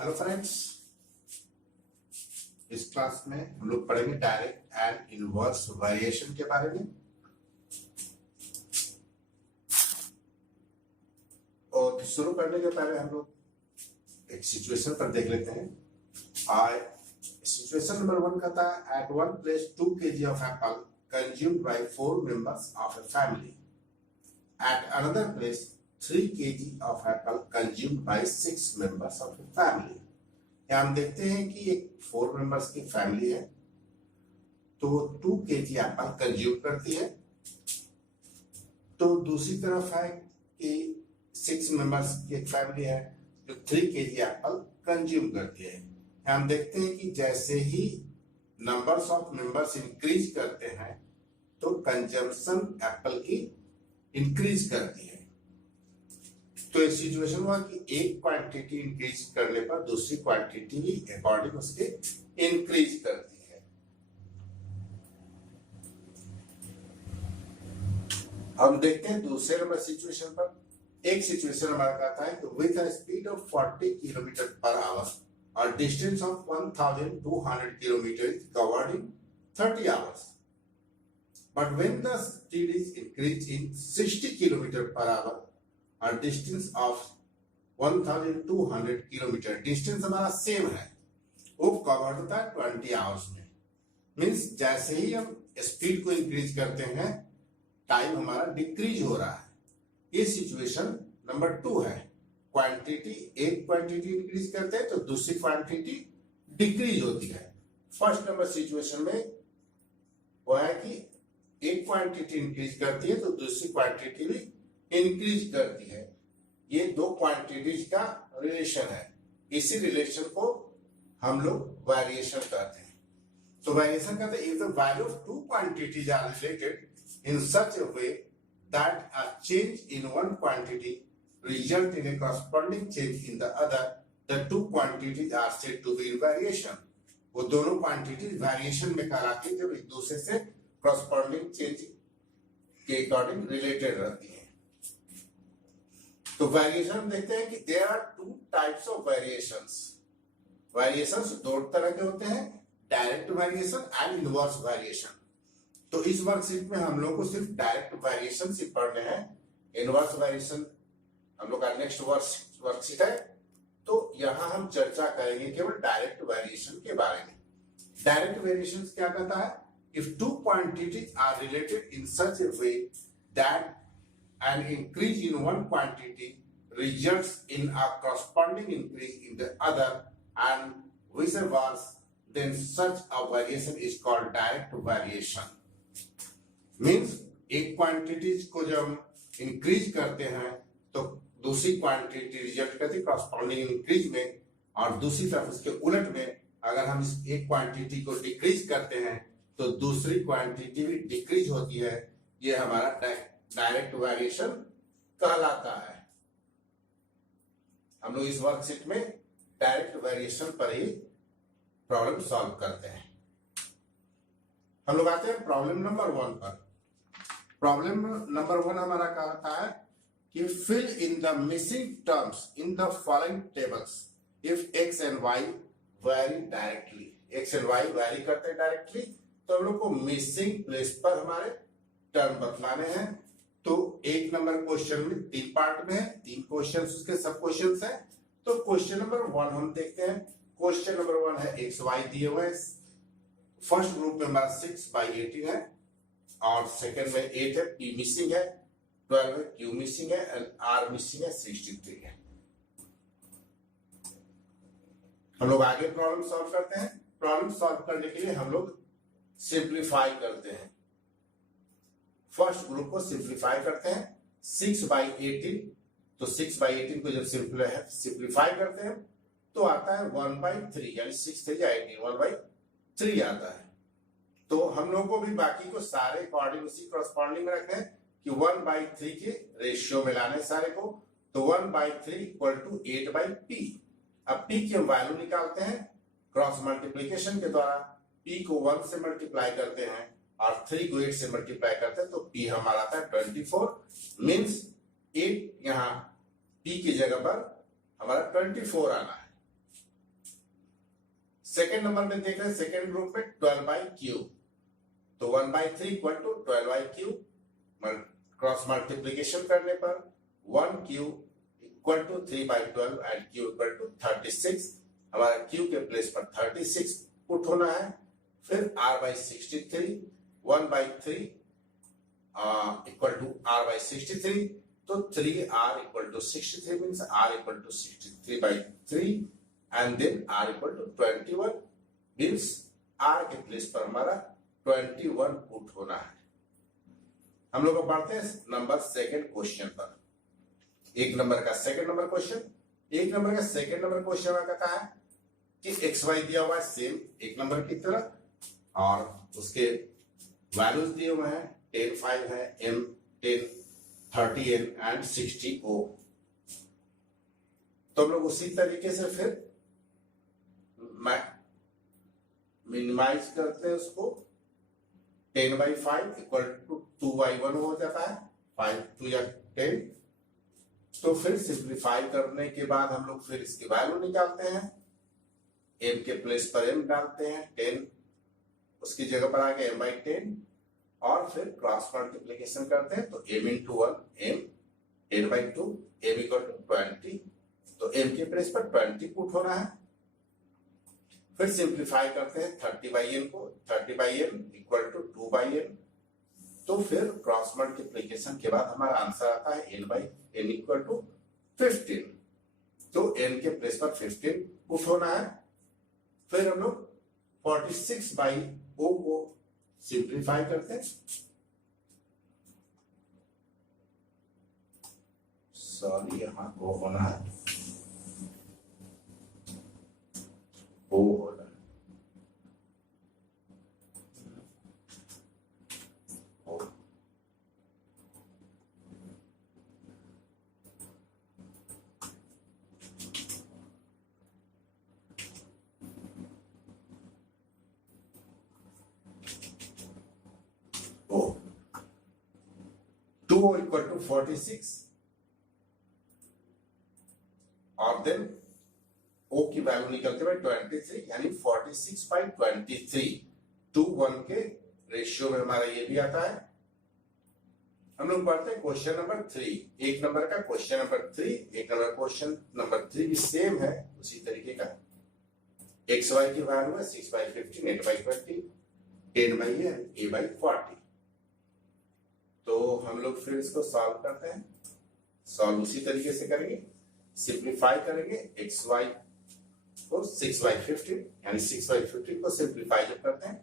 Hello friends, इस class में हम लोग पढ़ेंगे डायरेक्ट एंड इनवर्स वेरिएशन के बारे में। और शुरू करने के पहले हम लोग एक सिचुएशन पर देख लेते हैं। सिचुएशन नंबर 1 कहता है at one place 2 kg of apple consumed by 4 members of a family. At another place 3 kg of apple consumed by 6 members of a family। यहाँ हम देखते हैं कि एक 4 मेंबर्स की फैमिली है, तो 2 kg एप्पल कंज्यूम करती है। तो दूसरी तरफ है कि 6 मेंबर्स की एक फैमिली है जो 3 kg एप्पल कंज्यूम करती है। हम देखते हैं कि जैसे ही नंबर्स ऑफ मेंबर्स इंक्रीज करते हैं तो कंजम्पशन एप्पल की इंक्रीज करती है। तो एक सिचुएशन हुआ कि एक क्वांटिटी इंक्रीज करने पर दूसरी क्वांटिटी भी अकॉर्डिंग उसके इंक्रीज करती है। हम देखते हैं दूसरे नंबर सिचुएशन पर। एक सिचुएशन हमारा कहता है कि with a speed of 40 kilometre per hour और distance of 1200 kilometre is covered in 30 hours, but when the speed is increase in 60 kilometre per hour और डिस्टेंस ऑफ 1200 किलोमीटर, डिस्टेंस हमारा same है, वो कवर्ड होता है 20 आवर्स में। Means जैसे ही हम स्पीड को इंक्रीज करते हैं टाइम हमारा डिक्रीज हो रहा है। ये सिचुएशन नंबर 2 है। क्वांटिटी एक क्वांटिटी इंक्रीज करते हैं तो दूसरी क्वांटिटी डिक्रीज होती है। फर्स्ट नंबर सिचुएशन में वो है कि एक क्वांटिटी इंक्रीज करती है तो दूसरी क्वांटिटी भी इंक्रीज करती है। ये दो क्वांटिटीज का रिलेशन है। इसी रिलेशन को हम लोग वेरिएशन कहते हैं। तो वेरिएशन कहते हैं if the value of two quantities are related in such a way that a change in one quantity result in a corresponding change in the other, the two quantities are said to be in variation. वो दोनों quantities variation में कहलाती है जब एक दूसरे से corresponding change के अकॉर्डिंग रिलेटेड रहती है। तो वेरिएशन देखते हैं कि there are 2 types of variations. Variations दो तरह के होते हैं, direct variation and inverse variation. तो इस वर्कशीट में हम लोग को सिर्फ डायरेक्ट वेरिएशन ही पढ़ने हैं। इनवर्स वेरिएशन हम लोग का नेक्स्ट वर्कशीट है, तो यहां हम चर्चा करेंगे केवल डायरेक्ट वेरिएशन के बारे में। डायरेक्ट वेरिएशन क्या कहता है? If two quantities are related in such a way that an increase in one quantity results in a corresponding increase in the other and vice versa, then such a variation is called direct variation। Means एक quantities को जब हम increase करते हैं तो दूसरी quantity result करती है corresponding इंक्रीज में, और दूसरी तरफ उसके उलट में अगर हम इस एक क्वांटिटी को डिक्रीज करते हैं तो दूसरी क्वांटिटी भी डिक्रीज होती है। ये हमारा डायरेक्ट वेरिएशन कहलाता है। हम लोग इस वर्कशीट में डायरेक्ट वेरिएशन पर ही प्रॉब्लम सॉल्व करते हैं। हम लोग आते हैं प्रॉब्लम नंबर 1 पर। प्रॉब्लम नंबर 1 हमारा कहता है कि fill in the missing terms in the following tables if x and y vary directly. X and y vary करते हैं डायरेक्टली, तो हम लोग को मिसिंग प्लेस पर हमारे टर्म बतलाने हैं। तो एक नंबर क्वेश्चन में 3 पार्ट में है, 3 क्वेश्चन उसके सब क्वेश्चन है। तो क्वेश्चन नंबर 1 हम देखते हैं। क्वेश्चन नंबर 1 है एक्स वाई दिए हुए हैं। फर्स्ट ग्रुप में हमारा 6/18 है और सेकंड में 8 है, पी मिसिंग है, 12 है, क्यू मिसिंग है एंड आर मिसिंग है, 63 है। हम लोग आगे प्रॉब्लम सॉल्व करते हैं। प्रॉब्लम सॉल्व करने के लिए हम लोग सिंप्लीफाई करते हैं। फर्स्ट ग्रुप को सिंप्लीफाई करते हैं। 6/18, तो 6/18 को जब सिंप्लीफाई करते हैं तो आता है 1/3, यानी 6 3 18, 1/3 आता है। तो हम लोग को भी बाकी को सारे अकॉर्डिंग उसी कॉरस्पॉन्डिंग में रखना है कि 1/3 के रेशियो में लाने सारे को। तो 1/3 इक्वल टू 8/p। अब p की हम वैल्यू निकालते हैं क्रॉस मल्टीप्लीकेशन के द्वारा। p को 1 से मल्टीप्लाई करते हैं और 3 को 8 से मल्टीप्लाई करते हैं तो p हमारा आता है 24। मीन्स 8 यहाँ p की जगह पर हमारा 24 आना है। सेकेंड नंबर में देख रहे हैं, सेकेंड ग्रुप में 12 बाई क्यूब, तो 1/3 equal to 12 by cube, cross multiplication करने पर 1 cube equal to 3/12 and q equal to 36। हमारा क्यू के प्लेस पर 36 पुट होना है। फिर r/63, 1/3 इक्वल टू r/63, तो 3r equal to 63 means r equal to 63/3 and then r equal to 21 means r के प्लेस पर हमारा 21 पुट होना है। हम लोग बढ़ते हैं नंबर सेकंड क्वेश्चन पर। एक नंबर का सेकंड नंबर क्वेश्चन, एक नंबर का सेकंड नंबर क्वेश्चन में कहता है कि एक्स वाई दिया हुआ है सेम एक नंबर की तरह, और उसके वैल्यूज दिए हुए हैं 10 5 है, m 10 30 n एंड 60 o। तो हम लोग उसी तरीके से फिर मिनिमाइज करते हैं उसको। 10/5 इक्वल टू 2/1 हो जाता है, 5 2 या 10। तो फिर सिंप्लीफाई करने के बाद हम लोग फिर इसकी वैल्यू निकालते हैं, m के प्लेस पर m डालते हैं, 10 उसकी जगह पर आ गया m/10, और फिर क्रॉस मल्टीप्लीकेशन करते हैं, तो m into 1 m 10/2 m equal to 20, तो m के प्लेस पर 20 पुट होना है। फिर सिंप्लीफाई करते हैं 30/n को, 30/n इक्वल टू 2/n, तो फिर क्रॉस मल्टीप्लीकेशन के बाद हमारा आंसर आता है n/n इक्वल टू 15, तो n के प्लेस पर 15 पुट होना है। फिर हम लोग 46/o को सिंप्लीफाई करते हैं, सॉरी यहाँ को होना है o होना है, o 2o इक्वल टू 46, और देन o की वैल्यू निकलते हुए 23, यानी 46/23 टू 1 के रेशियो में हमारा ये भी आता है। हम लोग पढ़ते हैं क्वेश्चन नंबर 3। एक नंबर का क्वेश्चन नंबर 3, एक नंबर क्वेश्चन नंबर 3 भी सेम है उसी तरीके का। एक्स वाई की वैल्यू है 6/15, 8/20, 10/n, a/40। तो हम लोग फिर इसको सॉल्व करते हैं, सॉल्व उसी तरीके से करेंगे, सिंप्लीफाई करेंगे एक्स वाई को 6/15, यानी 6/15 को सिंप्लीफाई जब करते हैं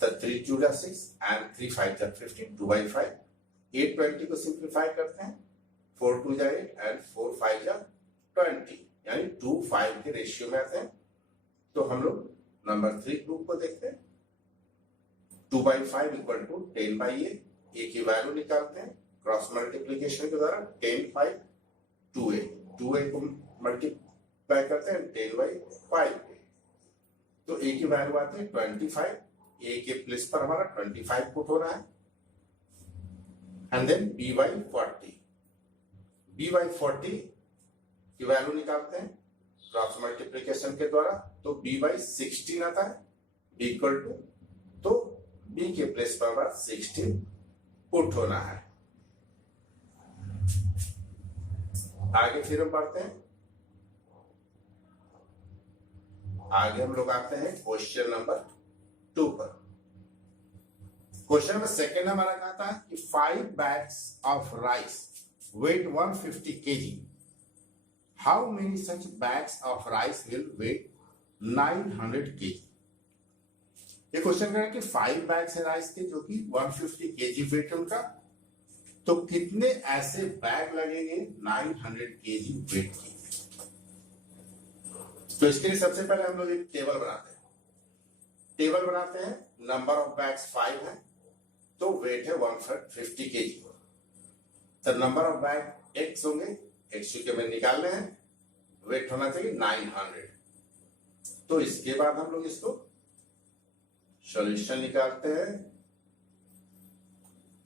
तो 3 2 6 एंड 3 5 15, 2/5। 8/20 को सिंप्लीफाई करते हैं, 4 2 8 एंड 4 5 20, यानी 2 5 के रेशियो में आते हैं। तो हम लोग नंबर 3 ग्रुप को देखते हैं, 2/5 इक्वल टू 10/a, a की वैल्यू निकालते हैं क्रॉस मल्टीप्लीकेशन के द्वारा, 10 5 2a, 2a को मल्टीप्लाई करते हैं 10/5, तो a की वैल्यू आती है 25, a के प्लेस पर हमारा 25 पुट हो रहा है, एंड देन b/40, b/40 की वैल्यू निकालते हैं क्रॉस मल्टीप्लीकेशन के द्वारा, तो b/16 आता है, b इक्वल टू, तो b के प्लेस पर हमारा 16 पुट होना है। आगे फिर हम पढ़ते हैं, आगे हम लोग आते हैं क्वेश्चन नंबर 2 पर। क्वेश्चन नंबर सेकंड हमारा कहता है कि 5 bags of rice weight 150 kg, how many such bags of rice will weigh 900 kg। ये क्वेश्चन कह रहा है कि 5 बैग्स है राइस के जो कि 150 kg वेट है उनका, तो कितने ऐसे बैग लगेंगे 900 kg वेट की। तो इसके लिए सबसे पहले हम लोग एक टेबल बनाते हैं, नंबर ऑफ बैग्स 5 है, तो वेट है 150 kg, तो नंबर ऑफ बैग x होंगे, x के में निकालने हैं, वेट होना चाहिए 900। तो इसके बाद हम लोग इसको सॉल्यूशन निकालते हैं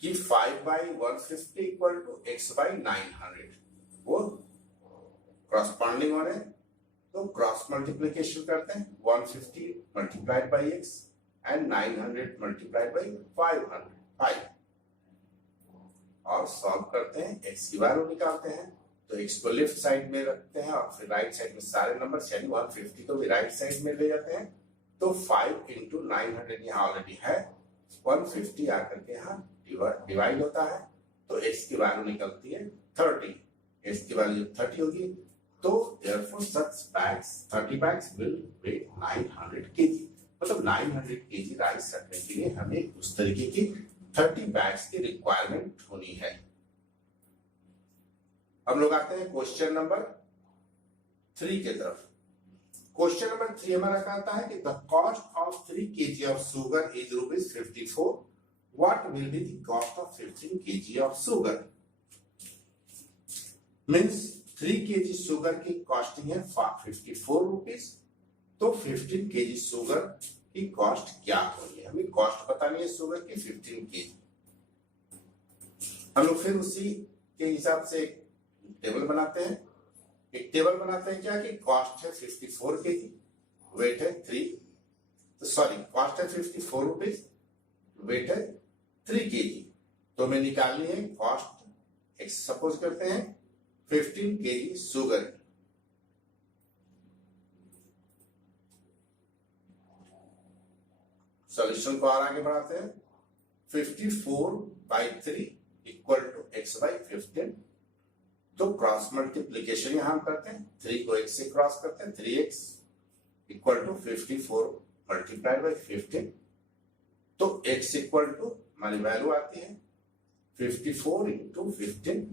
कि 5/150 इक्वल टू x/900, वो क्रॉसपॉन्डिंग हो रहे, तो क्रॉस मल्टीप्लीकेशन करते हैं 150 multiplied by x and 900 multiplied by 500 और सॉल्व करते हैं, एक्स की वैल्यू निकालते हैं। तो एक्स को लेफ्ट साइड में रखते हैं और फिर राइट साइड में सारे नंबर यानी 150 को भी राइट साइड में ले जाते हैं। तो 5 इंटू 900 यहाँ ऑलरेडी है, 150 आकर के यहाँ डिवाइड होता है। तो एक्स की वैल्यू निकलती है 30। एक्स की वैल्यू 30 होगी तो therefore such bags 30 bags will weigh 900 kg। मतलब 900 kg राइस रखने के लिए हमें उस तरीके की 30 बैग्स की रिक्वायरमेंट होनी है। हम लोग आते हैं क्वेश्चन नंबर 3 के तरफ। क्वेश्चन नंबर 3 हमारा कहता है कि the cost of 3 kg of sugar is ₹54। What will be the cost of 15 kg of sugar? Means 3 kg sugar की कॉस्टिंग है 54 रुपीज। तो 15 kg शुगर की कॉस्ट क्या होगी? हमें कॉस्ट बतानी है शुगर की 15 kg। हम लोग फिर उसी के हिसाब से एक टेबल बनाते हैं। एक टेबल बनाते हैं क्या कि कॉस्ट है 54 kg, वेट है 3, तो सॉरी कॉस्ट है 54 रुपीज, वेट है 3 kg। तो हमें निकालनी है कॉस्ट एक्स सपोज करते हैं 15 kg शुगर। सॉल्यूशन को और आगे बढ़ाते हैं। 54/3 इक्वल टू x बाई 15। तो क्रॉस मल्टीप्लीकेशन यहां हम करते हैं, 3 को x से क्रॉस करते हैं, 3x equal to 54 multiplied by 15। तो x इक्वल टू हमारी वैल्यू आती है 54 इंटू 15।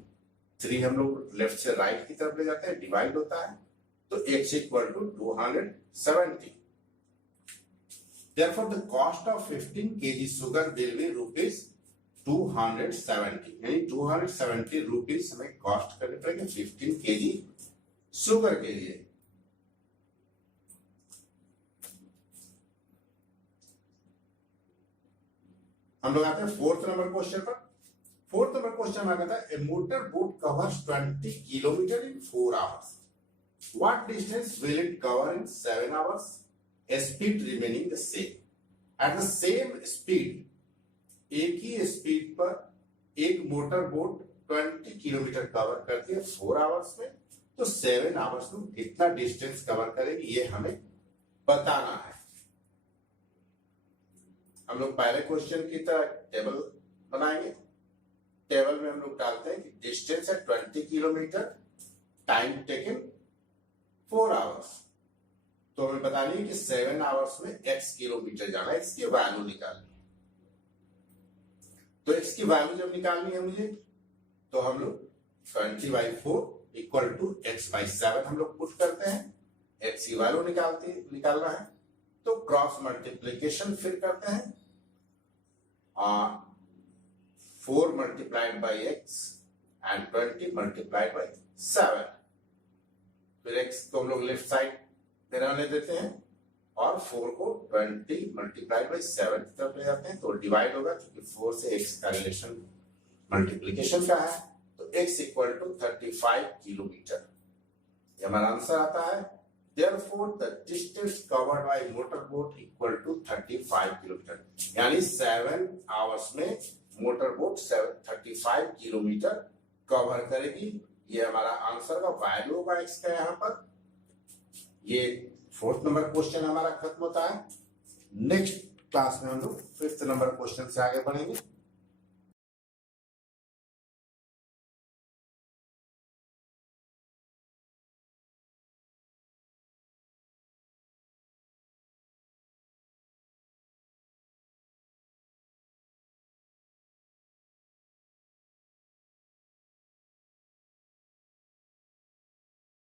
3 हम लोग लेफ्ट से राइट की तरफ ले जाते हैं, डिवाइड होता है। तो x equal to 270। Therefore, the cost of 15 kg sugar will be ₹270। यानी 270 रुपीज हमें कॉस्ट करने पड़ेंगे 15 kg शुगर के लिए। हम लोग आते हैं 4th नंबर क्वेश्चन पर। 4th नंबर क्वेश्चन में कहता है a motor boat covers 20 kilometre in 4 hours. What distance will it cover in 7 hours? Speed remaining the same. At the same speed, एक ही स्पीड पर एक मोटर बोट 20 किलोमीटर कवर करती है 4 आवर्स में। तो 7 आवर्स में कितना डिस्टेंस कवर करेगी ये हमें बताना है। हम लोग पहले क्वेश्चन की तरह टेबल बनाएंगे। टेबल में हम लोग डालते हैं कि डिस्टेंस है 20 किलोमीटर, टाइम टेकन 4 आवर्स। तो हमें बतानी है कि 7 आवर्स में x किलोमीटर जाना है, x की वैल्यू निकालनी है। तो x की वैल्यू जब निकालनी है मुझे, तो हम लोग 20/4 इक्वल टू x/7 हम लोग पुट करते हैं। x की वैल्यू निकालना है तो क्रॉस मल्टीप्लीकेशन फिर करते हैं। 4 multiplied by x and 20 multiplied by 7। फिर x को हम लोग लेफ्ट साइड रहने देते हैं और 4 को 20 मल्टीप्लाइड बाई 7 की तरफ ले जाते हैं। तो डिवाइड होगा क्योंकि 4 से x का रिलेशन मल्टीप्लीकेशन का है। तो x इक्वल टू 35 किलोमीटर, ये हमारा आंसर आता है। Therefore, the distance covered by motor boat equal to 35 kilometre. यानी 7 आवर्स में मोटर बोट 35 किलोमीटर कवर करेगी। ये हमारा आंसर का वैल्यू होगा x का। यहाँ पर ये 4th नंबर क्वेश्चन हमारा खत्म होता है। नेक्स्ट क्लास में हम लोग 5th नंबर क्वेश्चन से आगे बढ़ेंगे।